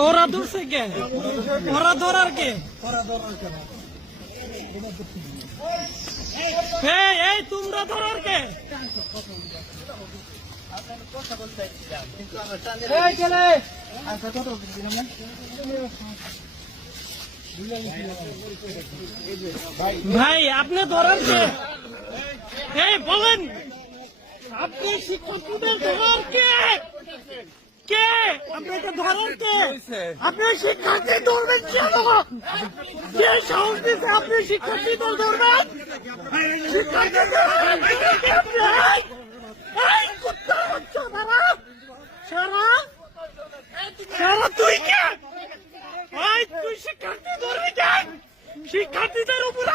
ওরা ধরছে কে? ওরা ধরার কে? এই তোমরা ধরার কে? ভাই আপনি ধরার কে? বলেন, আপনি শিক্ষকদের ধরার কে? কে আপনাকে ধরার কে? আপনি শিক্ষার্থী ধরবেন কেন? কে সাহস দিচ্ছে আপনি শিক্ষার্থীদের ধরবেন? তুই কে? তুই শিক্ষার্থী ধরবি কেন? শিক্ষার্থীদের উপরে